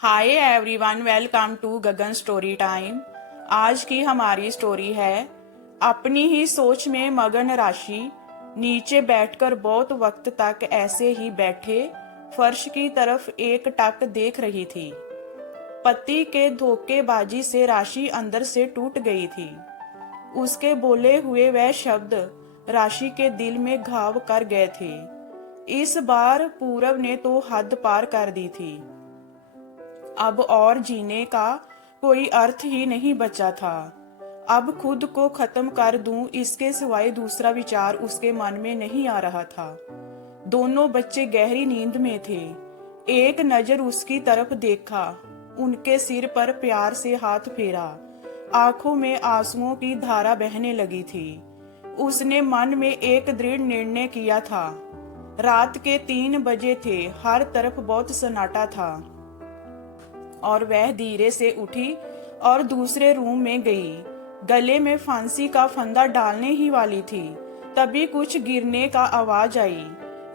Hi everyone, welcome to Gagan story time. आज की हमारी स्टोरी है अपनी ही सोच में मगन राशि। नीचे बैठकर बहुत वक्त तक ऐसे ही बैठे फर्श की तरफ एक टक देख रही थी। पति के धोखेबाजी से राशि अंदर से टूट गई थी। उसके बोले हुए वह शब्द राशि के दिल में घाव कर गए थे। इस बार पूरब ने तो हद पार कर दी थी। अब और जीने का कोई अर्थ ही नहीं बचा था। अब खुद को खत्म कर दूं, इसके सिवाय दूसरा विचार उसके मन में नहीं आ रहा था। दोनों बच्चे गहरी नींद में थे। एक नजर उसकी तरफ देखा, उनके सिर पर प्यार से हाथ फेरा। आंखों में आंसुओं की धारा बहने लगी थी। उसने मन में एक दृढ़ निर्णय किया था। रात के 3 बजे थे, हर तरफ बहुत सन्नाटा था और वह धीरे से उठी और दूसरे रूम में गई। गले में फांसी का फंदा डालने ही वाली थी, तभी कुछ गिरने का आवाज आई।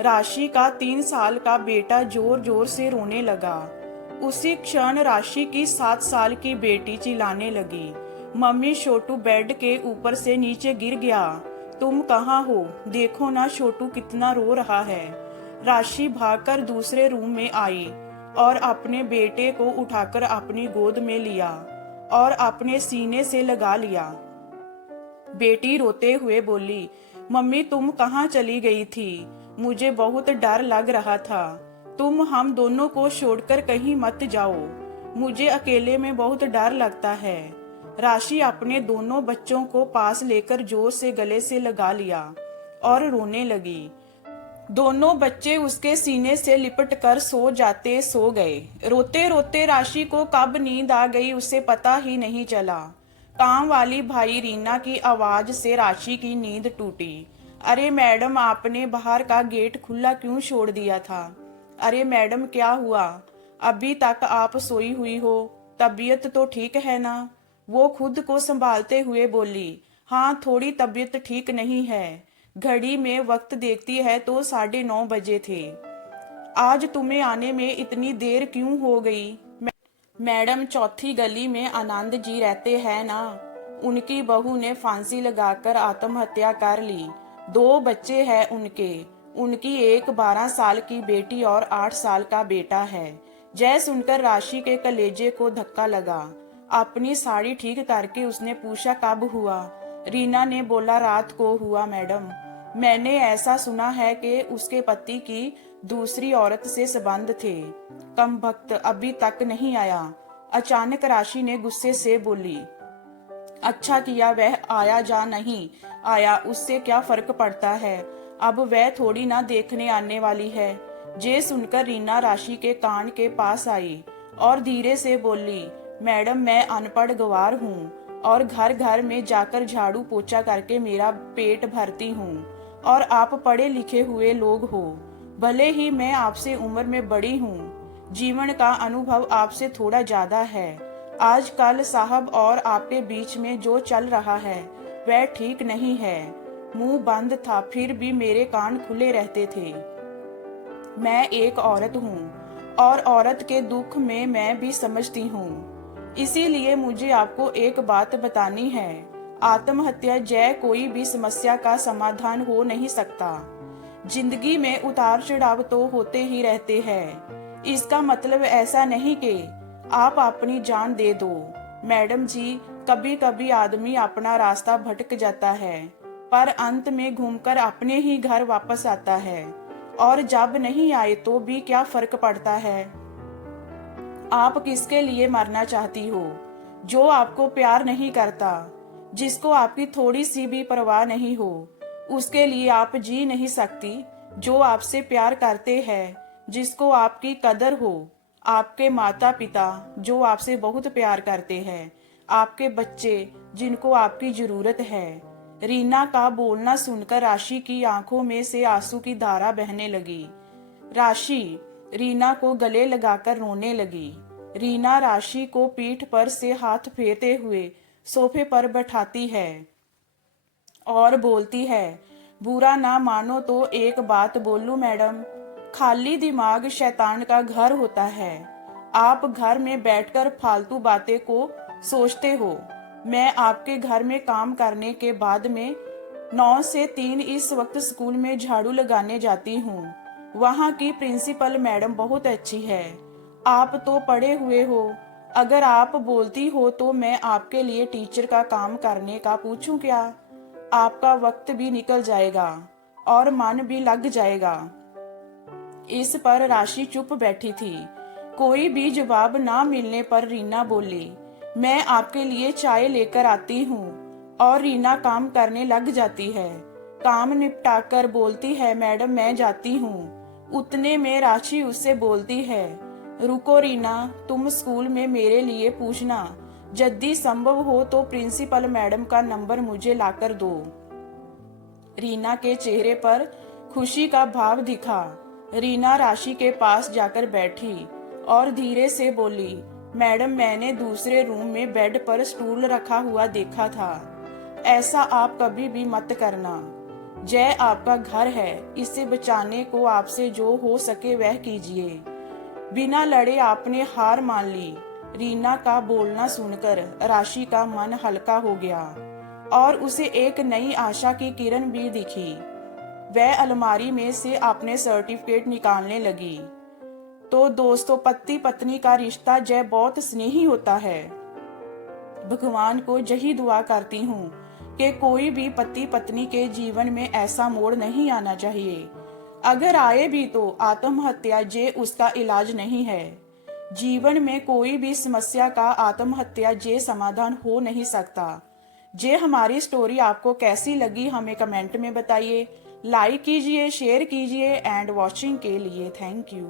राशि का 3 साल का बेटा जोर जोर से रोने लगा। उसी क्षण राशि की 7 साल की बेटी चिल्लाने लगी, मम्मी छोटू बेड के ऊपर से नीचे गिर गया। तुम कहाँ हो? देखो ना छोटू कितना रो रहा है। राशि भागकर दूसरे रूम में आई और अपने बेटे को उठाकर अपनी गोद में लिया और अपने सीने से लगा लिया। बेटी रोते हुए बोली, मम्मी तुम कहाँ चली गई थी? मुझे बहुत डर लग रहा था। तुम हम दोनों को छोड़कर कहीं मत जाओ, मुझे अकेले में बहुत डर लगता है। राशि अपने दोनों बच्चों को पास लेकर जोर से गले से लगा लिया और रोने लगी। दोनों बच्चे उसके सीने से लिपट कर सो गए। रोते रोते राशि को कब नींद आ गई उसे पता ही नहीं चला। काम वाली भाई रीना की आवाज से राशि की नींद टूटी। अरे मैडम, आपने बाहर का गेट खुला क्यों छोड़ दिया था? अरे मैडम, क्या हुआ? अभी तक आप सोई हुई हो, तबीयत तो ठीक है ना? वो खुद को संभालते हुए बोली, हाँ थोड़ी तबीयत ठीक नहीं है। घड़ी में वक्त देखती है तो 9:30 बजे थे। आज तुम्हें आने में इतनी देर क्यों हो गई? मैडम, चौथी गली में आनंद जी रहते हैं ना, उनकी बहू ने फांसी लगाकर आत्महत्या कर ली। 2 बच्चे हैं उनके। उनकी एक 12 साल की बेटी और 8 साल का बेटा है। जय सुनकर राशि के कलेजे को धक्का लगा। अपनी साड़ी ठीक करके उसने पूछा, कब हुआ? रीना ने बोला, रात को हुआ मैडम। मैंने ऐसा सुना है कि उसके पति की दूसरी औरत से संबंध थे। कमबख्त अभी तक नहीं आया। अचानक राशि ने गुस्से से बोली, अच्छा किया वह आया, जा नहीं आया उससे क्या फर्क पड़ता है? अब वह थोड़ी ना देखने आने वाली है। ये सुनकर रीना राशि के कान के पास आई और धीरे से बोली, मैडम मैं अनपढ़ गवार हूँ और घर घर में जाकर झाड़ू पोछा करके मेरा पेट भरती हूँ, और आप पढ़े लिखे हुए लोग हो। भले ही मैं आपसे उम्र में बड़ी हूँ, जीवन का अनुभव आपसे थोड़ा ज्यादा है। आजकल साहब और आपके बीच में जो चल रहा है वह ठीक नहीं है। मुंह बंद था फिर भी मेरे कान खुले रहते थे। मैं एक औरत हूँ और औरत के दुख में मैं भी समझती हूँ। इसीलिए मुझे आपको एक बात बतानी है, आत्महत्या जय कोई भी समस्या का समाधान हो नहीं सकता। जिंदगी में उतार चढ़ाव तो होते ही रहते हैं। इसका मतलब ऐसा नहीं कि आप अपनी जान दे दो। मैडम जी, कभी कभी आदमी अपना रास्ता भटक जाता है, पर अंत में घूमकर अपने ही घर वापस आता है। और जब नहीं आए तो भी क्या फर्क पड़ता है? आप किसके लिए मरना चाहती हो? जो आपको प्यार नहीं करता, जिसको आपकी थोड़ी सी भी परवाह नहीं हो, उसके लिए आप जी नहीं सकती। जो आपसे प्यार करते हैं, जिसको आपकी कदर हो, आपके माता पिता जो आपसे बहुत प्यार करते हैं, आपके बच्चे जिनको आपकी जरूरत है। रीना का बोलना सुनकर राशि की आंखों में से आंसू की धारा बहने लगी। राशि रीना को गले लगाकर रोने लगी। रीना राशि को पीठ पर से हाथ फेरते हुए सोफे पर बैठाती है और बोलती है, बुरा ना मानो तो एक बात बोलूं मैडम, खाली दिमाग शैतान का घर होता है। आप घर में बैठकर फालतू बातें को सोचते हो। मैं आपके घर में काम करने के बाद में 9 से 3 इस वक्त स्कूल में झाड़ू लगाने जाती हूँ। वहाँ की प्रिंसिपल मैडम बहुत अच्छी है। आप तो पढ़े हुए हो, अगर आप बोलती हो तो मैं आपके लिए टीचर का काम करने का पूछूं क्या? आपका वक्त भी निकल जाएगा और मन भी लग जाएगा। इस पर राशि चुप बैठी थी। कोई भी जवाब ना मिलने पर रीना बोली, मैं आपके लिए चाय लेकर आती हूँ। और रीना काम करने लग जाती है। काम निपटाकर बोलती है, मैडम मैं जाती हूँ। उतने में राशि उससे बोलती है, रुको रीना, तुम स्कूल में मेरे लिए पूछना, यदि संभव हो तो प्रिंसिपल मैडम का नंबर मुझे लाकर दो। रीना के चेहरे पर खुशी का भाव दिखा। रीना राशि के पास जाकर बैठी और धीरे से बोली, मैडम मैंने दूसरे रूम में बेड पर स्टूल रखा हुआ देखा था। ऐसा आप कभी भी मत करना। जय आपका घर है, इसे बचाने को आपसे जो हो सके वह कीजिए। बिना लड़े आपने हार मान ली। रीना का बोलना सुनकर राशि का मन हल्का हो गया और उसे एक नई आशा की किरण भी दिखी। वह अलमारी में से अपने सर्टिफिकेट निकालने लगी। तो दोस्तों, पति पत्नी का रिश्ता जय बहुत स्नेही होता है। भगवान को यही दुआ करती हूँ कि कोई भी पति पत्नी के जीवन में ऐसा मोड़ नहीं आना चाहिए। अगर आए भी तो आत्महत्या जे उसका इलाज नहीं है। जीवन में कोई भी समस्या का आत्महत्या जे समाधान हो नहीं सकता। जे हमारी स्टोरी आपको कैसी लगी हमें कमेंट में बताइए। लाइक कीजिए, शेयर कीजिए एंड वॉचिंग के लिए थैंक यू।